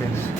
Mercedes.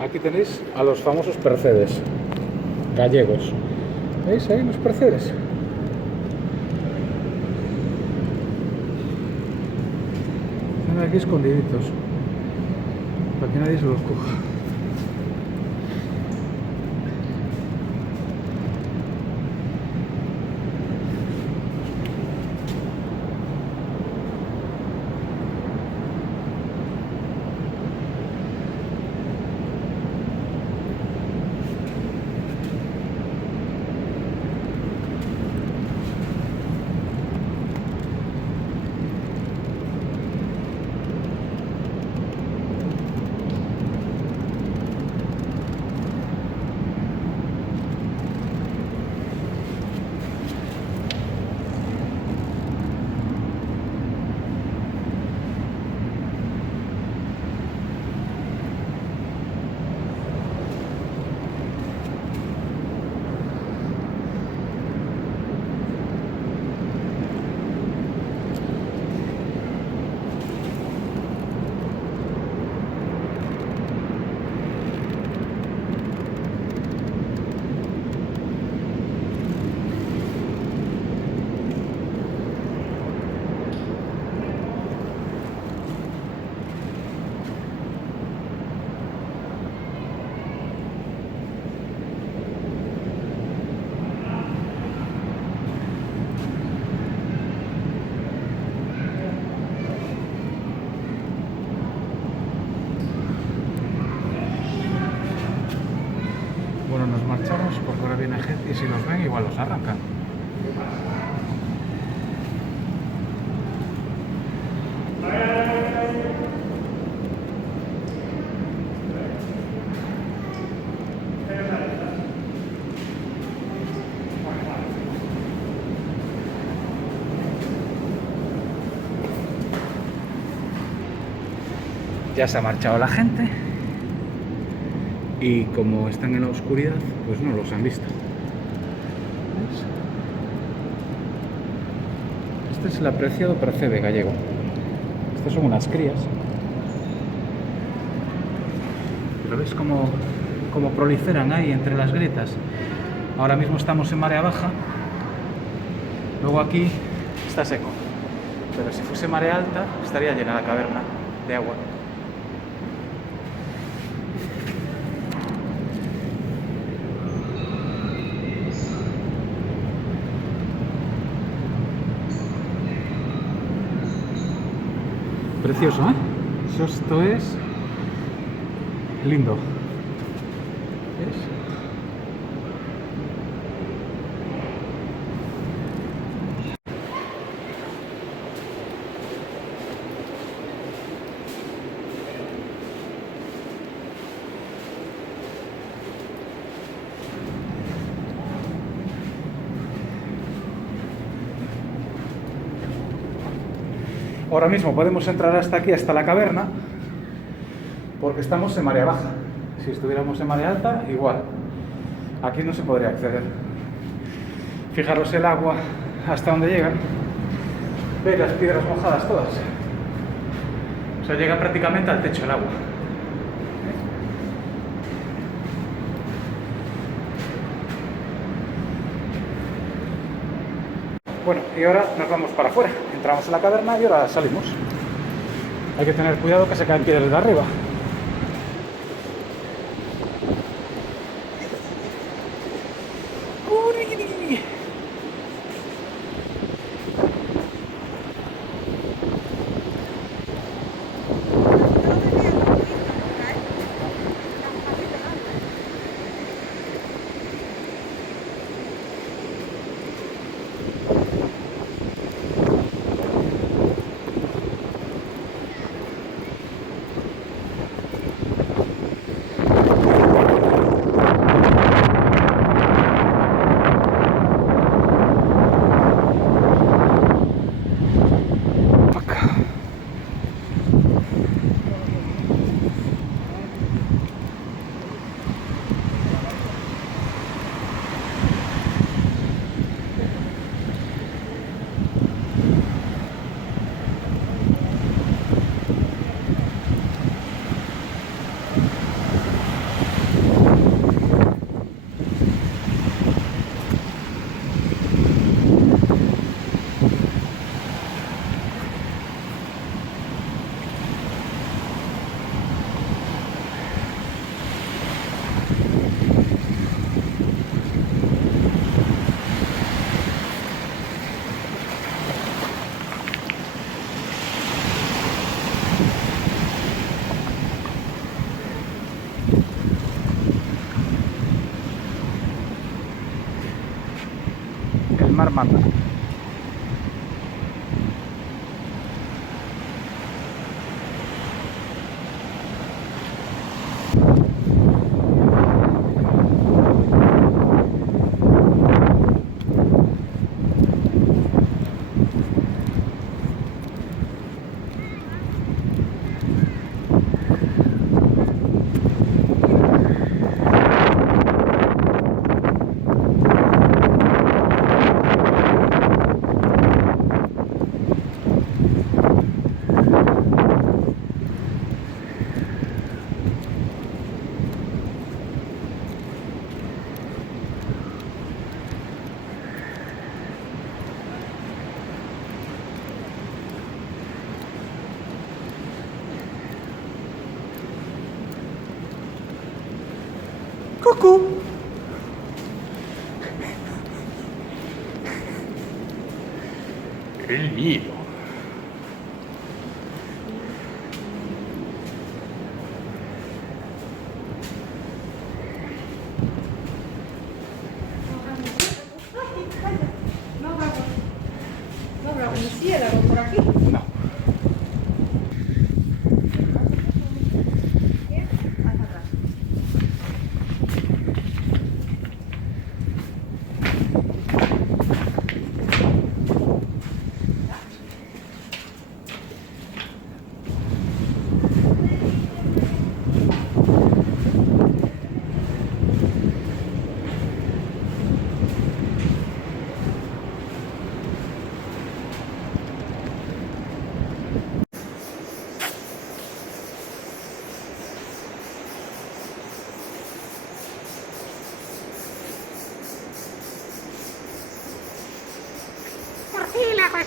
Aquí tenéis a los famosos percebes gallegos. ¿Veis ahí los percebes? Están aquí escondiditos para que nadie se los coja. Bueno, nos marchamos porque ahora viene gente y si nos ven igual los arrancan. Ya se ha marchado la gente y como están en la oscuridad, pues no los han visto. ¿Ves? Este es el apreciado percebe gallego. Estas son unas crías. Pero ves cómo proliferan ahí entre las grietas. Ahora mismo estamos en marea baja. Luego aquí está seco. Pero si fuese marea alta, estaría llena la caverna de agua. Precioso, ¿eh? Esto es lindo. ¿Ves? Ahora mismo podemos entrar hasta aquí, hasta la caverna, porque estamos en marea baja. Si estuviéramos en marea alta, igual. Aquí no se podría acceder. Fijaros el agua hasta donde llega. Veis las piedras mojadas todas. O sea, llega prácticamente al techo el agua. Bueno, y ahora nos vamos para afuera. Entramos en la caverna y ahora salimos. Hay que tener cuidado que se caen piedras de arriba. El mar manda. ¡Cucú! El miedo. No habrá murciélago por aquí. No. Murciélagos.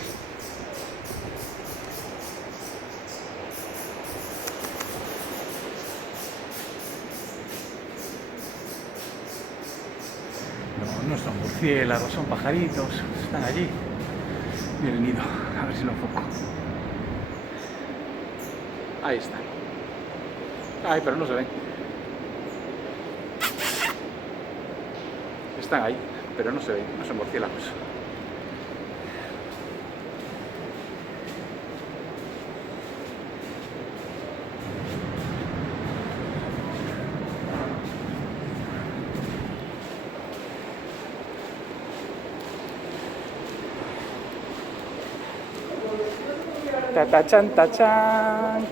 No, no son murciélagos, son pajaritos. Están allí. Mira el nido. A ver si lo enfoco. Ahí están. Ay, pero no se ven. Están ahí, pero no se ven. No son murciélagos. Ta-ta-chan, ta-chan.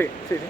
Sí, sí, sí.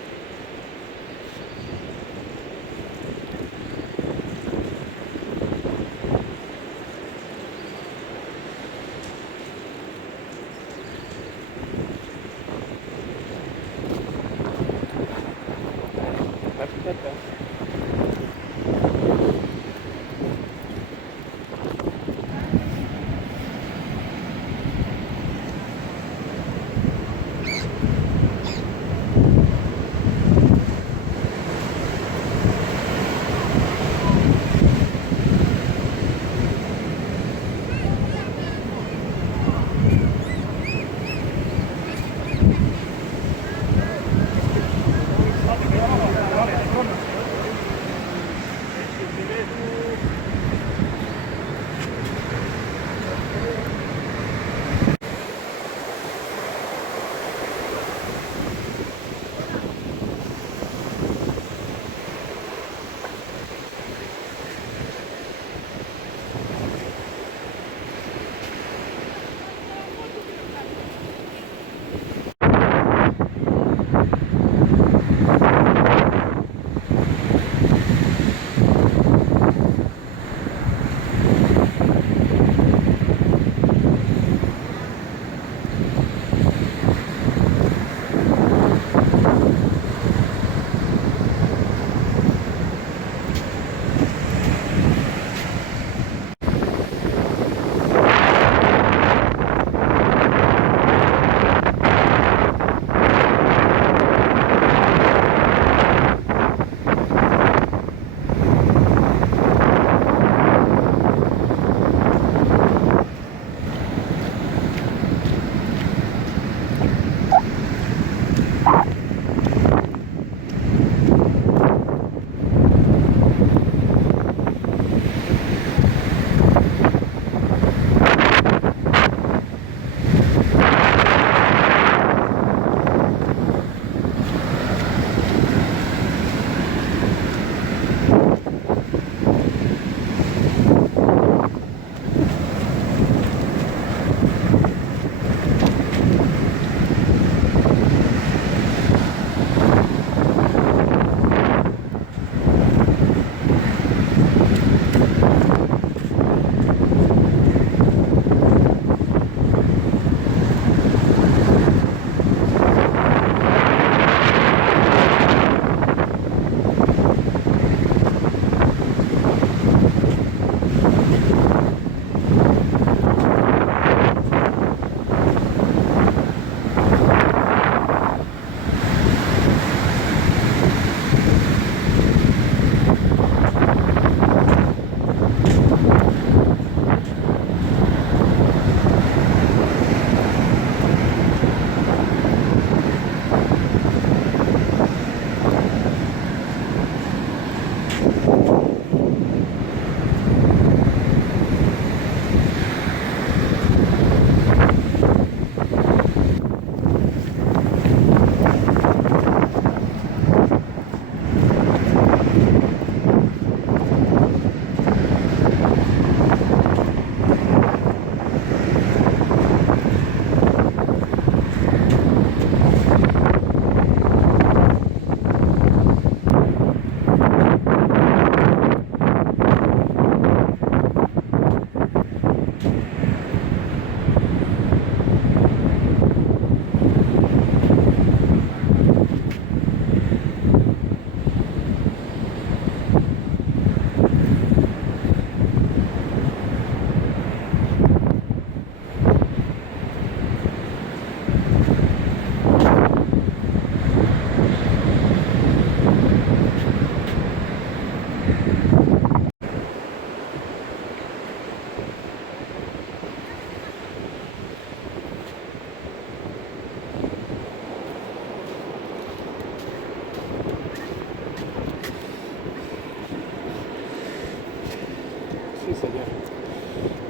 Sí, señor.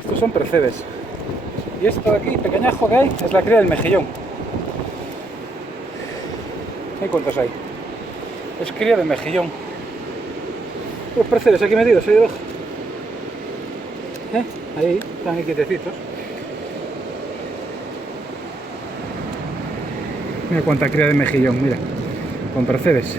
Estos son percebes. Y esto de aquí, pequeñajo que hay, es la cría del mejillón. ¿Y cuántos hay? Es cría de mejillón. Los percebes aquí metidos ahí debajo. Ahí, están aquí quietecitos. Mira cuánta cría de mejillón, mira. con Percebes.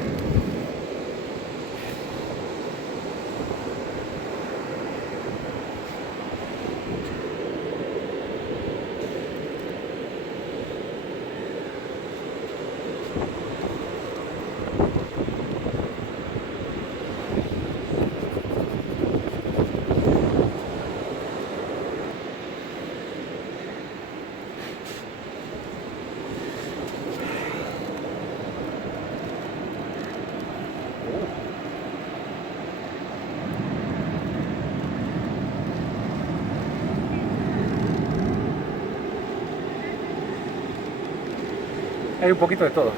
Hay un poquito de todo.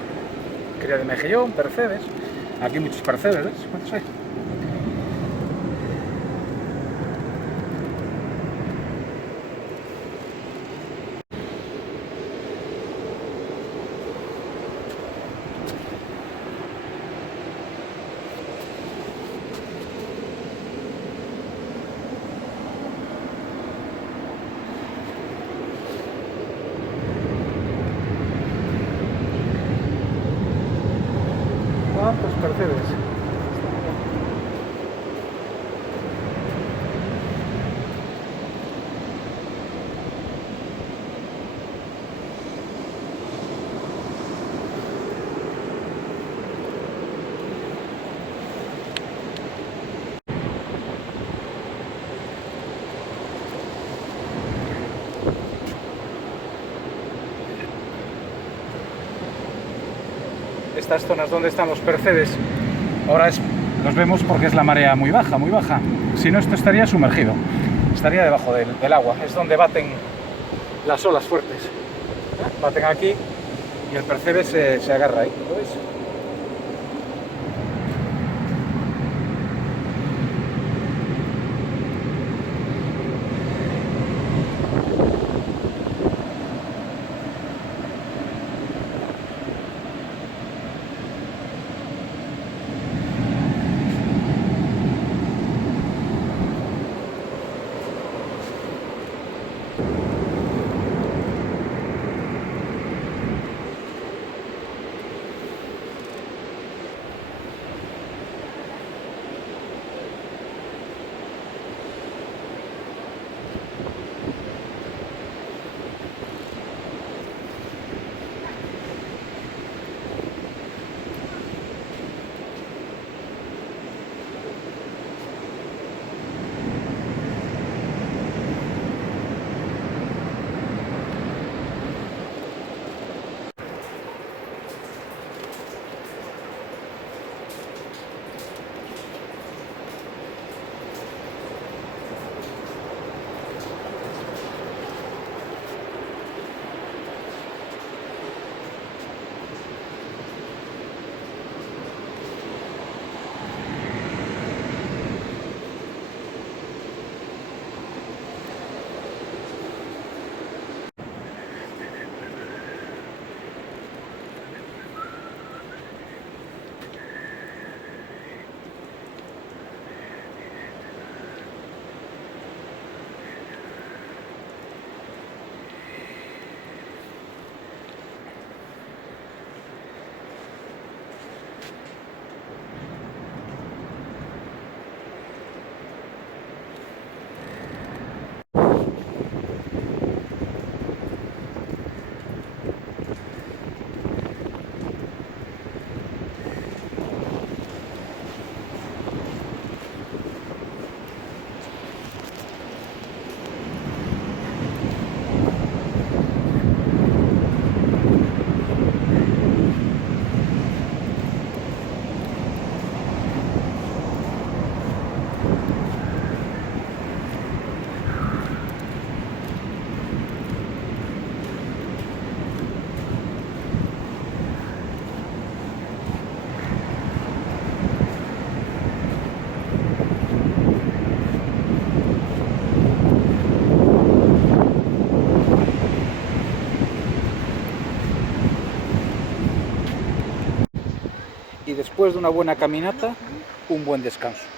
Cría de mejillón, percebes. Aquí muchos percebes, ¿ves? ¿Cuántos hay? ¿Cuántos percebes? Estas zonas donde están los percebes, ahora los vemos porque es la marea muy baja, muy baja. Si no, esto estaría sumergido, estaría debajo del agua. Es donde baten las olas fuertes. Baten aquí y el percebe se agarra ahí, ¿lo veis? Y después de una buena caminata, un buen descanso.